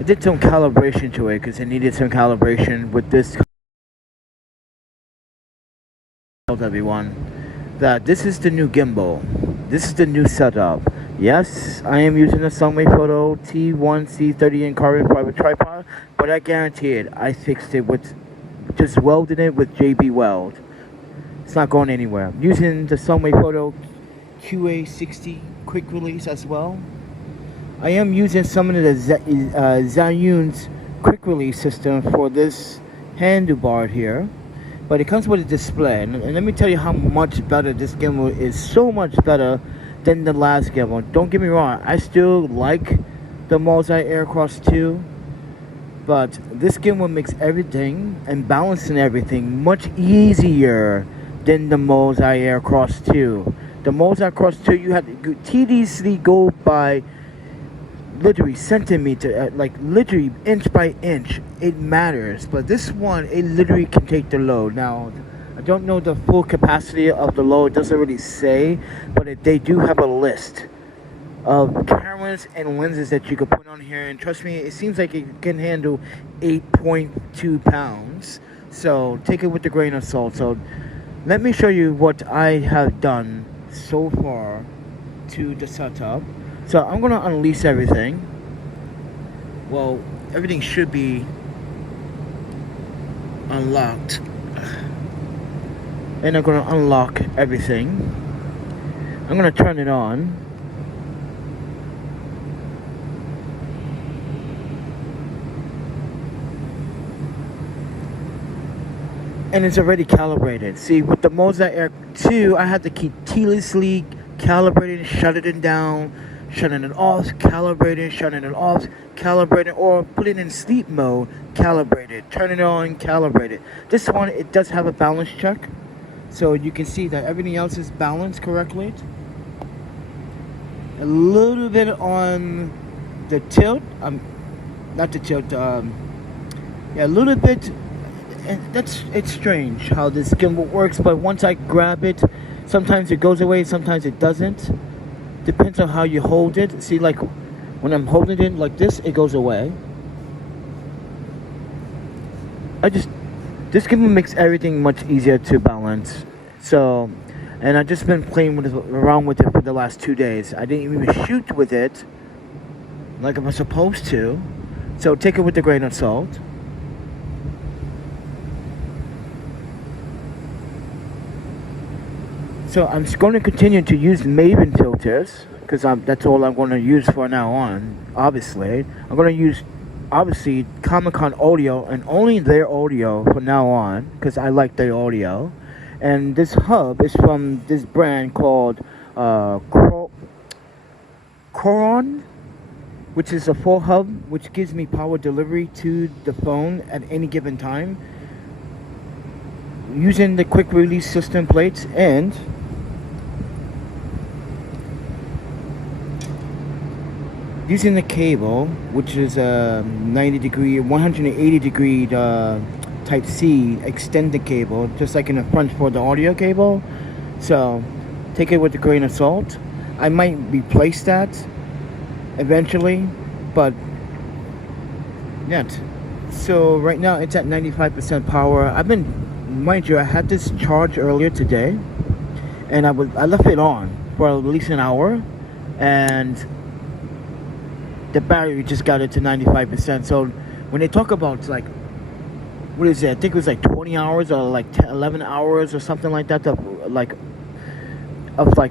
I did some calibration to it because it needed some calibration with this. Everyone, that this is the new gimbal. This is the new setup. Yes, I am using a Sunway Photo T1C30 in carbon fiber tripod, but I guarantee it, I fixed it with just welding it with JB Weld. It's not going anywhere. I'm using the Sunway Photo QA60 quick release as well. I am using some of the Zhiyun's quick release system for this handlebar here. But it comes with a display, and let me tell you how much better this gimbal is. So much better than the last gimbal. Don't get me wrong, I still like the Multi-Air Cross 2, but this gimbal makes everything and balancing everything much easier than the Multi-Air Cross 2. The Multi-Air Cross 2, you had to tediously go by literally centimeter, like literally inch by inch. It matters, but this one, it literally can take the load. Now, I don't know the full capacity of the load, it doesn't really say, but they do have a list of cameras and lenses that you can put on here, and trust me, it seems like it can handle 8.2 pounds, so take it with a grain of salt. So let me show you what I have done so far to the setup. So I'm going to unleash everything. Well, everything should be unlocked. And I'm going to unlock everything. I'm going to turn it on. And it's already calibrated. See, with the Multi-Air 2, I had to keep tediously calibrating, shutting it down, shutting it off, calibrating, shutting it off, calibrating, or put it in sleep mode, calibrated, turn it on, calibrated. This one, it does have a balance check, so you can see that everything else is balanced correctly. A little bit on the tilt, not the tilt, yeah, a little bit, and it's strange how this gimbal works, but once I grab it, sometimes it goes away, sometimes it doesn't. Depends on how you hold it. See, like when I'm holding it like this, it goes away. This gimbal makes everything much easier to balance. So, and I've just been playing around with it for the last 2 days. I didn't even shoot with it like I was supposed to. So take it with a grain of salt. So I'm going to continue to use Maven filters because that's all I'm going to use for now on. Obviously, I'm going to use Comic-Con audio and only their audio from now on because I like their audio. And this hub is from this brand called Pateron, which is a full hub which gives me power delivery to the phone at any given time using the quick release system plates and using the cable, which is a 180 degree type C extended cable, just like in the front for the audio cable. So take it with a grain of salt. I might replace that eventually, but yeah. So right now it's at 95% power. Mind you, I had this charge earlier today, and I left it on for at least an hour, and the battery just got it to 95%. So when they talk about like, what is it? I think it was like 20 hours or like 11 hours or something like that, of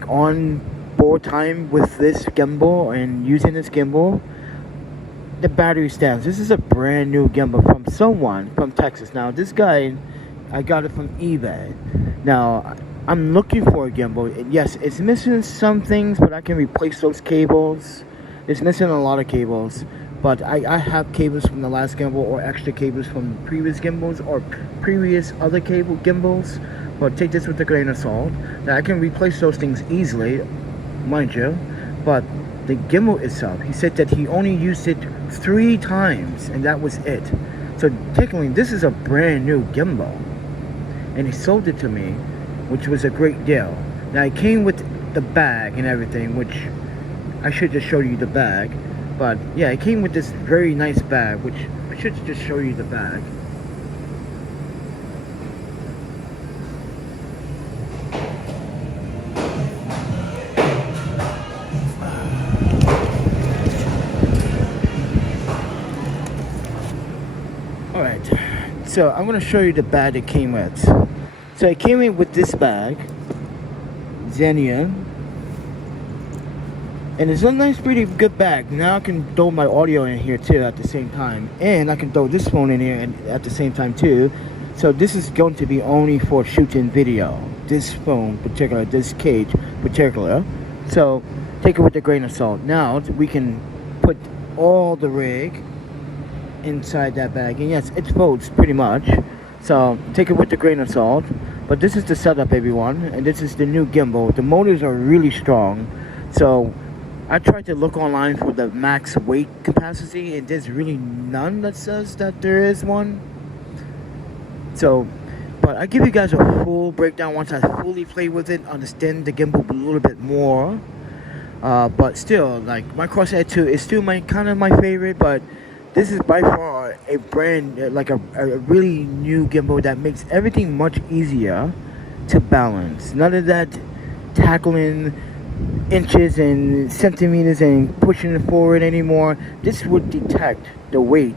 on board time with this gimbal and using this gimbal. The battery stands. This is a brand new gimbal from someone from Texas. Now this guy, I got it from eBay. Now I'm looking for a gimbal. Yes, it's missing some things, but I can replace those cables. It's missing a lot of cables, but I have cables from the last gimbal or extra cables from previous gimbals or previous other gimbals. But take this with a grain of salt. Now I can replace those things easily, mind you, but the gimbal itself, he said that he only used it 3 times and that was it. So technically this is a brand new gimbal, and he sold it to me, which was a great deal. Now it came with the bag and everything, which I should just show you the bag, But yeah, it came with this very nice bag, which I should just show you the bag. Alright, so I'm going to show you the bag it came with. So it came in with this bag, Zhiyun. And it's a nice, pretty good bag. Now I can throw my audio in here too at the same time. And I can throw this phone in here at the same time too. So this is going to be only for shooting video. This phone particular, this cage particular. So take it with a grain of salt. Now we can put all the rig inside that bag. And yes, it folds pretty much. So take it with a grain of salt. But this is the setup, everyone. And this is the new gimbal. The motors are really strong. So I tried to look online for the max weight capacity, and there's really none that says that there is one. So, but I give you guys a full breakdown once I fully play with it, understand the gimbal a little bit more. But still, like my Crosshair 2 is still kind of my favorite, but this is by far a brand, like a really new gimbal that makes everything much easier to balance. None of that tackling inches and centimeters and pushing it forward anymore. This would detect the weight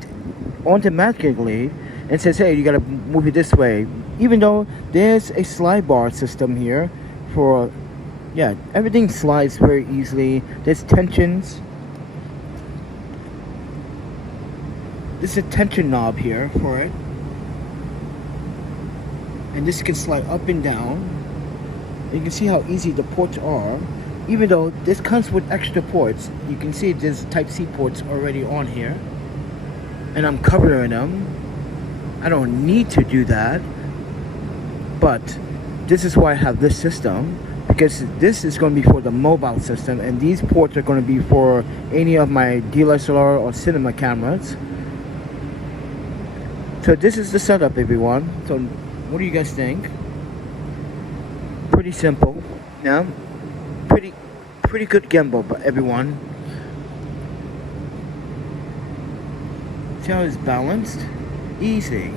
automatically and says, hey, you gotta move it this way. Even though there's a slide bar system here for, yeah, everything slides very easily. There's tensions. This is a tension knob here for it. And this can slide up and down. And you can see how easy the ports are. Even though this comes with extra ports, you can see there's Type-C ports already on here. And I'm covering them. I don't need to do that. But this is why I have this system. Because this is going to be for the mobile system. And these ports are going to be for any of my DSLR or cinema cameras. So this is the setup, everyone. So what do you guys think? Pretty simple. Yeah. Pretty good gimbal, but everyone. See how it's balanced? Easy.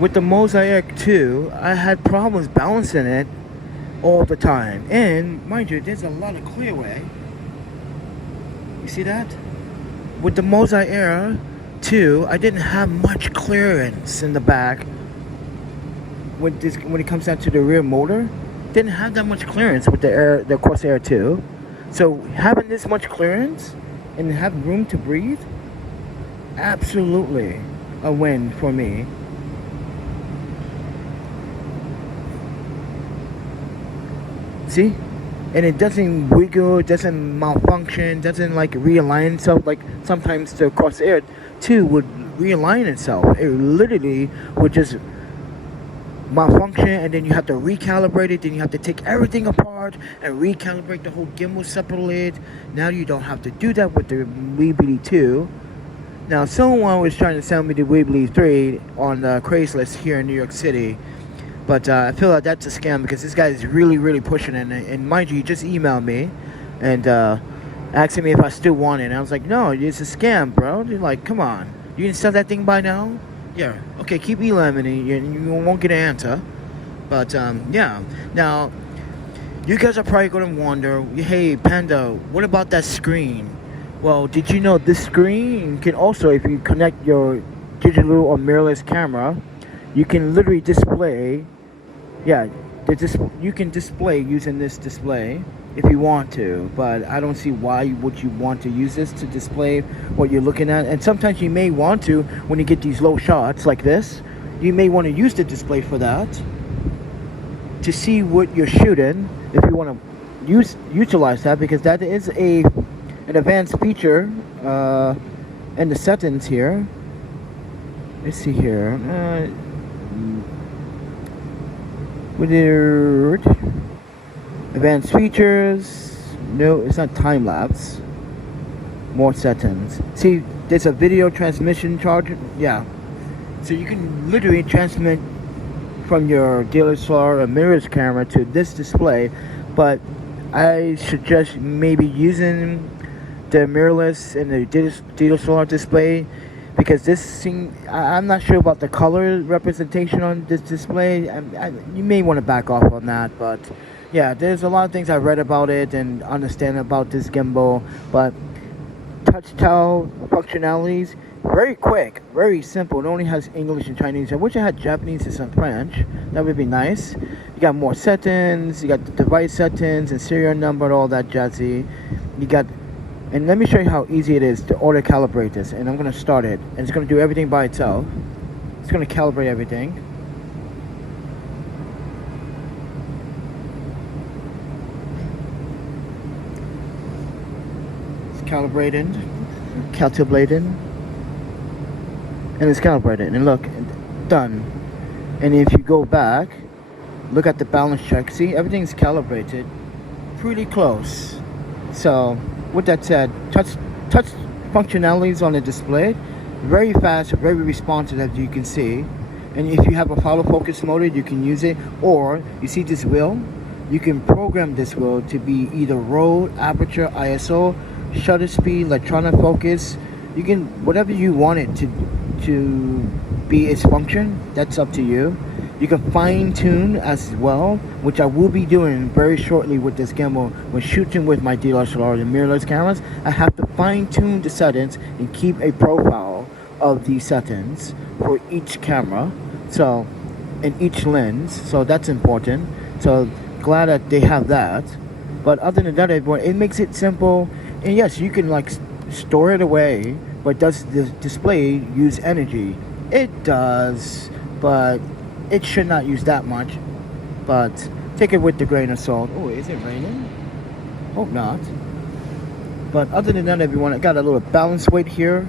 With the Mosaic 2, I had problems balancing it all the time. And mind you, there's a lot of clearway. You see that? With the Mosaic 2, I didn't have much clearance in the back. When it comes down to the rear motor, didn't have that much clearance with the Corsair 2. So having this much clearance and have room to breathe, absolutely a win for me. See? And it doesn't wiggle, it doesn't malfunction, doesn't like realign itself like sometimes the Corsair 2 would realign itself. It literally would just malfunction, and then you have to recalibrate it, then you have to take everything apart and recalibrate the whole gimbal separately. Now you don't have to do that with the Weebill 2. Now someone was trying to sell me the Weebill 3 on Craigslist here in New York City, but I feel like that's a scam because this guy is really pushing it, and mind you, he just emailed me and asking me if I still want it, and I was like, no, it's a scam, bro. They're like, come on, you didn't sell that thing by now? Yeah, okay, keep emailing me, you won't get an answer. But yeah, now you guys are probably going to wonder, hey Panda, what about that screen? Well, did you know this screen can also, if you connect your digital or mirrorless camera, you can literally display, yeah, you can display using this display if you want to, but I don't see why would you want to use this to display what you're looking at. And sometimes you may want to, when you get these low shots like this, you may want to use the display for that, to see what you're shooting, if you want to utilize that, because that is an advanced feature in the settings here. Let's see here. With your advanced features, no, it's not time lapse. More settings. See, there's a video transmission charge. Yeah, so you can literally transmit from your DSLR or mirrorless camera to this display, but I suggest maybe using the mirrorless and the digital display, because this thing, I'm not sure about the color representation on this display. You may want to back off on that, but yeah, there's a lot of things I read about it and understand about this gimbal. But touch tile functionalities, very quick, very simple. It only has English and Chinese. I wish I had Japanese and some French. That would be nice. You got more settings, you got the device settings and serial number, all that jazzy. You got, and let me show you how easy it is to auto calibrate this. And I'm going to start it, and it's going to do everything by itself. It's going to calibrate everything. It's calibrating, and it's calibrated. And look, done. And if you go back, look at the balance check. See, everything's calibrated, pretty close. So with that said, touch functionalities on the display, very fast, very responsive, as you can see. And if you have a follow focus mode, you can use it. Or you see this wheel, you can program this wheel to be either roll, aperture, ISO, shutter speed, electronic focus. You can, whatever you want it to be its function, that's up to you. You can fine tune as well, which I will be doing very shortly with this gimbal. When shooting with my DSLR and mirrorless cameras, I have to fine tune the settings and keep a profile of these settings for each camera, so, and each lens. So that's important. So glad that they have that. But other than that, everyone, it makes it simple. And yes, you can like store it away, but does the display use energy? It does, but it should not use that much. But take it with the grain of salt. Oh, is it raining? Hope not. But other than that, everyone, I got a little balance weight here.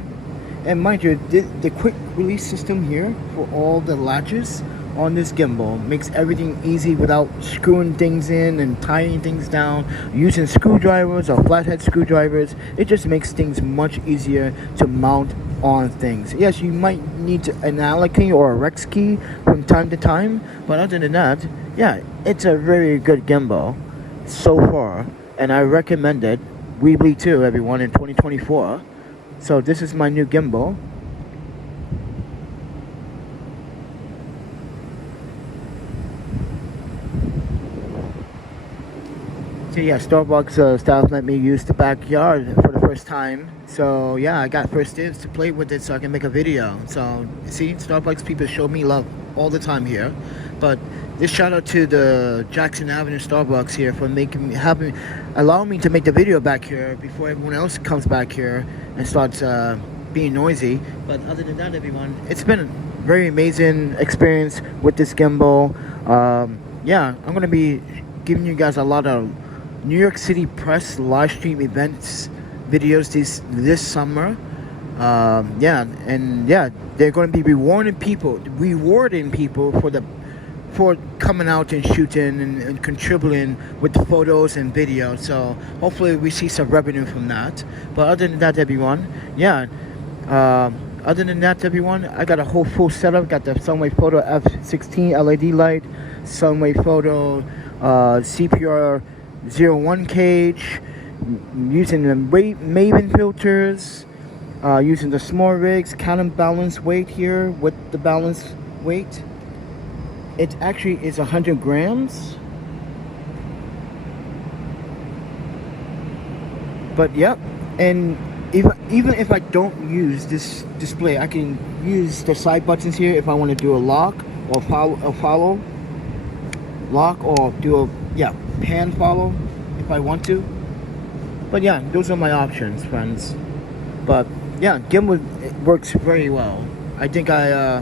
And mind you, the quick release system here for all the latches on this gimbal makes everything easy without screwing things in and tying things down, using screwdrivers or flathead screwdrivers. It just makes things much easier to mount on things. Yes, you might need an Allen key or a Rex key from time to time, but other than that, yeah, it's a very good gimbal so far, and I recommend it. Weebill too, everyone, in 2024. So this is my new gimbal. So yeah, Starbucks staff let me use the backyard for the first time. So yeah, I got first dibs to play with it so I can make a video. So see, Starbucks people show me love all the time here. But this shout out to the Jackson Avenue Starbucks here for allowing me to make the video back here before everyone else comes back here and starts being noisy. But other than that, everyone, it's been a very amazing experience with this gimbal. Yeah, I'm gonna be giving you guys a lot of New York City press live stream events videos this summer. Yeah, and yeah, they're going to be rewarding people for coming out and shooting and contributing with the photos and videos. So hopefully we see some revenue from that. But other than that, everyone, yeah, I got a whole full setup. Got the Sunway Photo F16 LED light, Sunway Photo CPR 01 cage, using the Maven filters, using the small rigs, counterbalance weight here with the balance weight. It actually is 100 grams. But yep, and even if I don't use this display, I can use the side buttons here if I want to do a lock or follow lock, or do a pan follow if I want to. But yeah, those are my options, friends. But yeah, gimbal works very well. I think I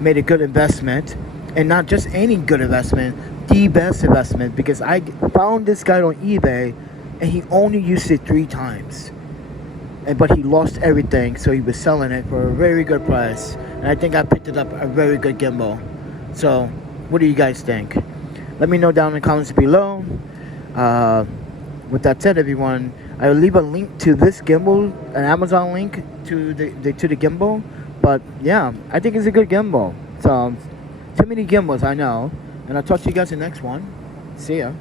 made a good investment, and not just any good investment, the best investment, because I found this guy on eBay and he only used it 3 times, but he lost everything, so he was selling it for a very good price, and I think I picked it up a very good gimbal. So what do you guys think? Let me know down in the comments below. With that said, everyone, I will leave a link to this gimbal, an Amazon link to the gimbal. But yeah, I think it's a good gimbal. So too many gimbals, I know. And I'll talk to you guys in the next one. See ya.